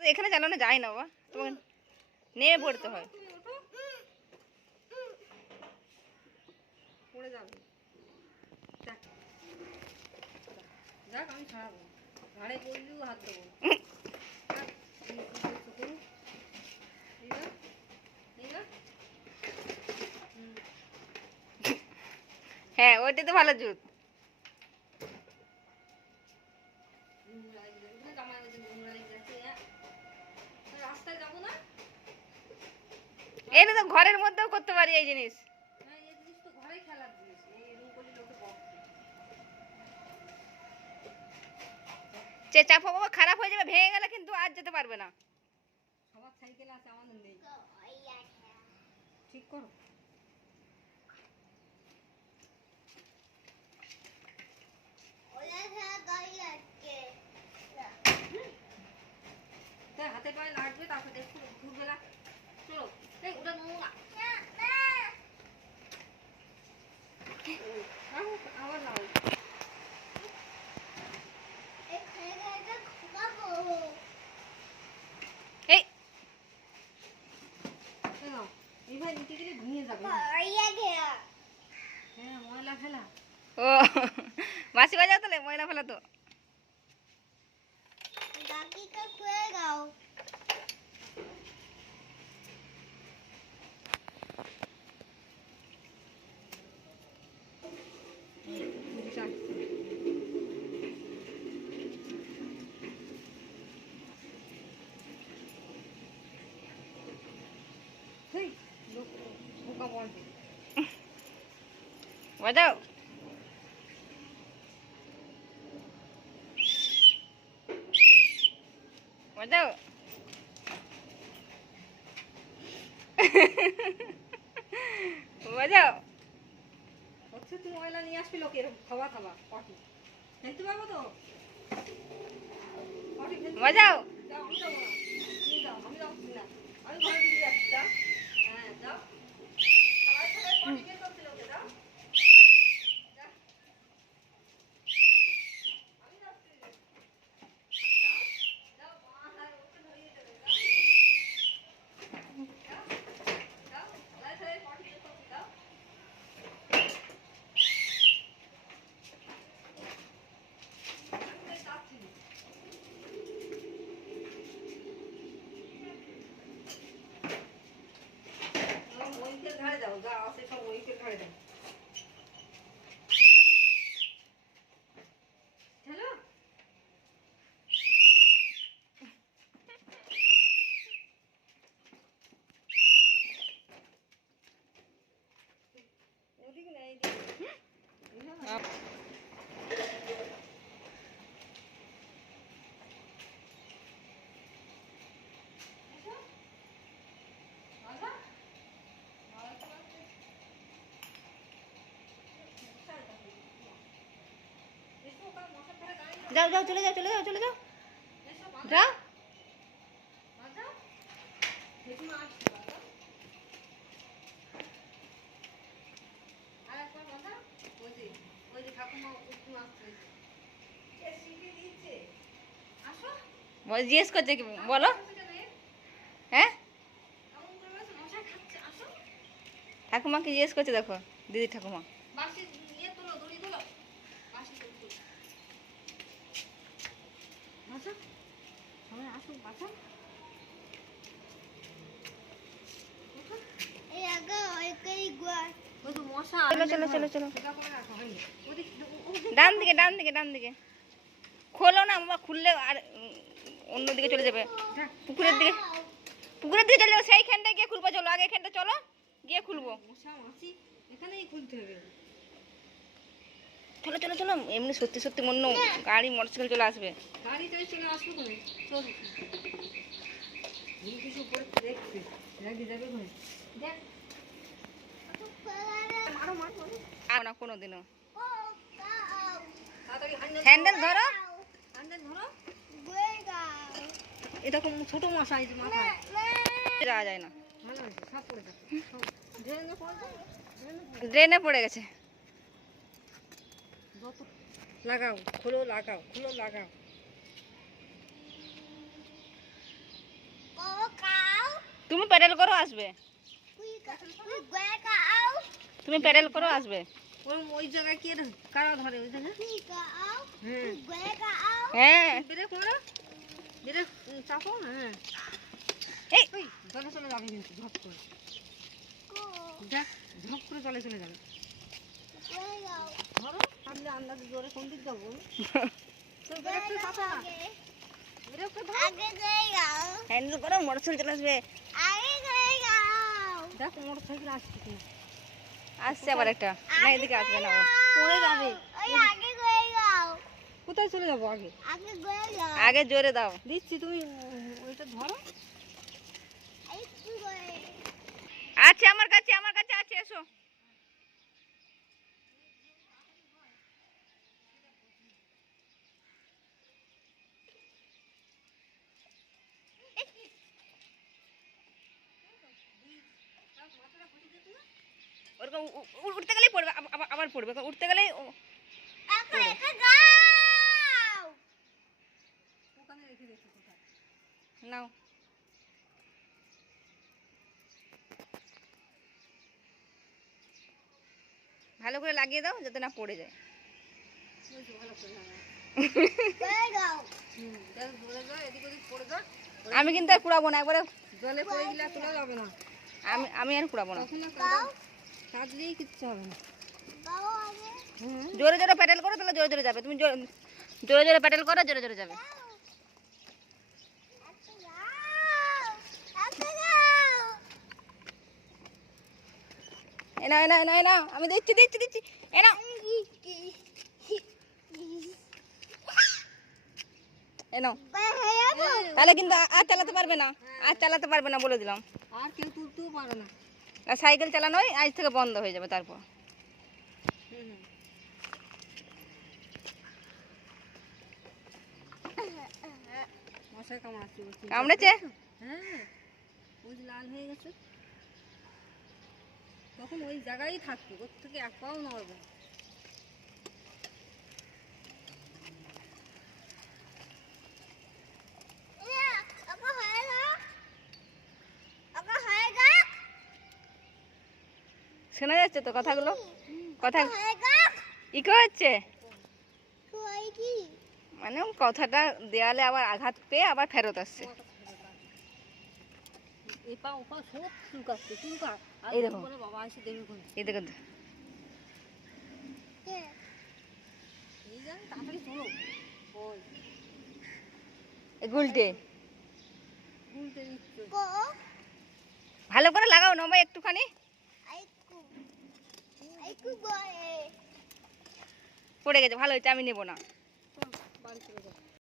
এখানে চালানো যায় না বাবা, তোমাকে নেমে পড়তে হয়। পড়ে যাবে। যাক আমি ছাড়াবো, ঘাড়ে পড়লেও হাত দেবো। হ্যাঁ ওইটা তো ভালো জুত। রাস্তায় যাবো না, এটা তো ঘরের মধ্যেও করতে পারি এই জিনিস। এই জিনিস তো ঘরে খেলার জিনিস, এরকম করলে লোকে বকে। চাপা বাবা খারাপ হয়ে যাবে, ভেঙে গেলে কিন্তু আর যেতে পারবে না। সবার সাইকেল আছে, আমাদের নেই। ঠিক করো। হাতে পায়ে লাগবে, তারপরে দেখো ঘুরবে না। চলো ওটা নোংরা আবার লাও। এই এইভাবে নিতে গেলে ভেঙে যাবে। হ্যাঁ ময়লা ফেলা। ও বাঁশি বাজাও তাহলে, ময়লা ফেলা তো। বাজাও। বাজাও। বাজাও। হচ্ছে তুই ময়লা নিয়ে আসবি, লোকে এরকম খাওয়া খাওয়া পটি ফেলতে পারবো তো। বাজাও। যাও, আমি যাবো না, তুমি যাও, আমি যাচ্ছি না, আমি ঘরে ঢুকে যাচ্ছি। যাও, হ্যাঁ যাও, সবাই সবাই পটি বের করতে লোকে। যাও আমি যাচ্ছি। যাও যাও, মাথায় ওকে ধরিয়ে দেবে। যাও যাও, সবাই সবাই পটি বের করতে। যাও আমি যাচ্ছি। মহিকের ঘাড়ে যাও, যা আছে সব মহিকের ঘাড়ে যাও। হ্যালো ওদিকে নেই। যাও যাও, চলে যাও, চলে যাও, চলে যাও, যাও। জিজ্ঞেস করছে কি বলো? হ্যাঁ ঠাকুমাকে জিজ্ঞেস করছে, দেখো দিদি ঠাকুমা। চলো চলো চলো চলো, ডান দিকে ডান দিকে ডান দিকে। খোলো না বাবা, খুললে আর অন্যদিকে চলে যাবে, পুকুরের দিকে। পুকুরের দিকে চলে যাবে, সেইখানটায় গিয়ে খুলবো। চলো আগে এখানটা চলো, গিয়ে খুলবো। এখানেই খুলতে হবে। চলো চলো চলো, এমনি সত্যি সত্যি মনে গাড়ি মোটরসাইকেল চলে আসবে। গাড়ি তো চলে আসবো তো, চল কিছু উপরে দেখছি রেখে যাবে ঘরে। দেখ মারো মারো আর না কোনোদিনও। তাড়াতাড়ি হ্যান্ডেল ধরো, হ্যান্ডেল ধরো। এরকম ছোট মশাই মাথায় যাওয়া যায় না। ভালো হয়েছে, সব পড়ে যাবে, ড্রেনে পড়ে গেছে। লাগাও, খোলো লাগাও, খোলো লাগাও। তুমি প্যাডেল করো আসবে, তুমি প্যাডেল করো আসবে। ওই জায়গায় কে কারা ধরে ওই জায়গায়? হ্যাঁ ব্রেক মারো, ব্রেক চাপো। হ্যাঁ এই ওই জলে চলে যাবে কিন্তু ঝপ করে, দেখ ঝপ করে জলে চলে যাবে। ধরো সামনে আন্দাজে জোরে কোন দিক যাবো? তুই ব্রেকটা চাপা, ব্রেকটা ধর। হ্যান্ডেল করো, মোটরসাইকেল চলে আসবে। দেখ মোটরসাইকেল আসছে কিনা। আসছে আবার একটা, না এদিকে আসবে না ও। পড়ে যাবে। কোথায় চলে যাবো আগে? আগে জোরে দাও। দিচ্ছি, তুমি ওইটা ধরো। আছে আমার কাছে, আমার কাছে আছে, এসো। ওরকম উঠতে গেলেই পড়বে, আবার পড়বে, উঠতে গেলেই ওখানে রেখে দেখি কোথায়। নাও। ভালো করে লাগিয়ে দাও যাতে না পড়ে যায়। বুঝছো, ভালো করে লাগা। দেখ পড়ে যায়, এদিক ওদিক পড়ে যায়। আমি কিন্তু আর কুড়াবো না, একবারে জলে পড়ে গেলে আর তোলা যাবে না। আমি আর কুড়াবো না। তখন কাঁদলেই কিচ্ছু হবে না। জোরে জোরে প্যাডেল করো, তাহলে জোরে জোরে যাবে। তুমি জোরে জোরে প্যাডেল করো, জোরে জোরে যাবে। এনাও এনাও এনাও এনাও, আমি দিচ্ছি দিচ্ছি দিচ্ছি, এনাও এনাও। তাহলে কিন্তু আর চালাতে পারবে না, আর চালাতে পারবে না বলে দিলাম। আর কেউ তুলতেও পারে না। আর সাইকেল চালানোই আজ থেকে বন্ধ হয়ে যাবে তারপর। মশাই কামড়াচ্ছে। কামড়েছে? হ্যাঁ, ওই যে লাল হয়ে গেছে। তখন ওই জায়গায় থাকবে, ওর থেকে এক পাও নড়বে না। শোনা যাচ্ছে তো কথাগুলো? কথা ইকো হচ্ছে, মানে কথাটা দেয়ালে আবার আঘাত পেয়ে আবার ফেরত আসছে। এই পা ও পা সব চুলকাচ্ছে, চুলকা। আর এই দেখো। বলে বাবা এসে দেবে কোন? এই দেখো তো। এই জান তাড়াতাড়ি চলো। ওই গুলটে উল্টে দিচ্ছে। ভালো করে লাগাও না ভাই একটুখানি। পড়ে গেছে, ভালো হয়েছে, আমি নেবো না। চল, বাড়ি চলে যাও।